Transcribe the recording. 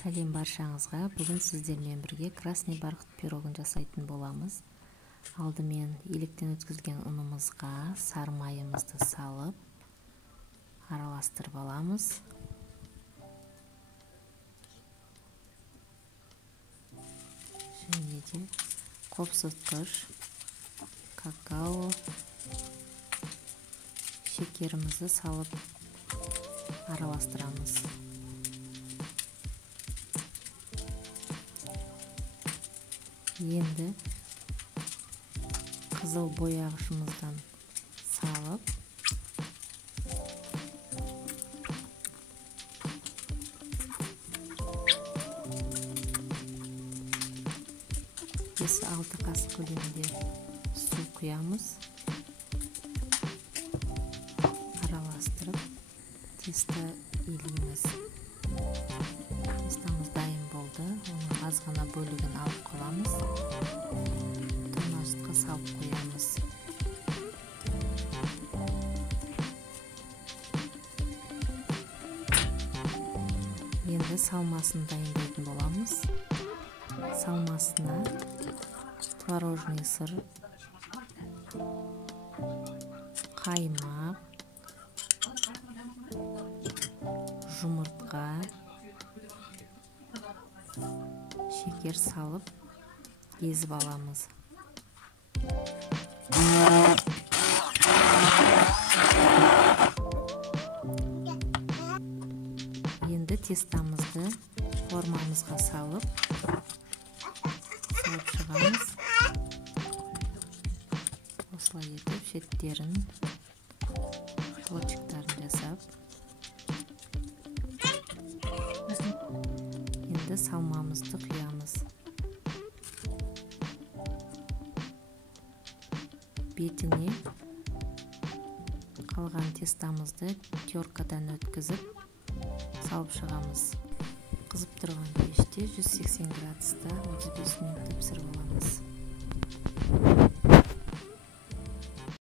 Сәлем баршаңызға. Бүгін сіздермен бірге красный бархат пирогын жасайтын боламыз. Алдымен електен өткізілген ұнымызға сары майымызды салып, араластырып аламыз. Және де қопсытқыш, какао, шекерімізді салып араластырамыз. Енді қызыл бояғышымыздан салып, бес-алты қасық көлемінде су құямыз. Араластырып, тесто илейміз. Тестомыз дайын болды. Оның аз ғана бөлігін алып қаламыз. Тоңазытқышқа салып қоямыз. Енді салмасын дайындайтын боламыз. Салмасына творожный сыр, қаймақ, жұмыртқа, шекер салып езіп аламыз. Енді тестамызды формамызға салып шығамыз. Осылай етіп шеттерін, лочектарын жасап, енді салмамызды құямыз. Бетіне қалған тестамызды теркадан өткізіп салып шығамыз. Қызып тұрған пеште 180 градуста 35 минут пісіріп аламыз.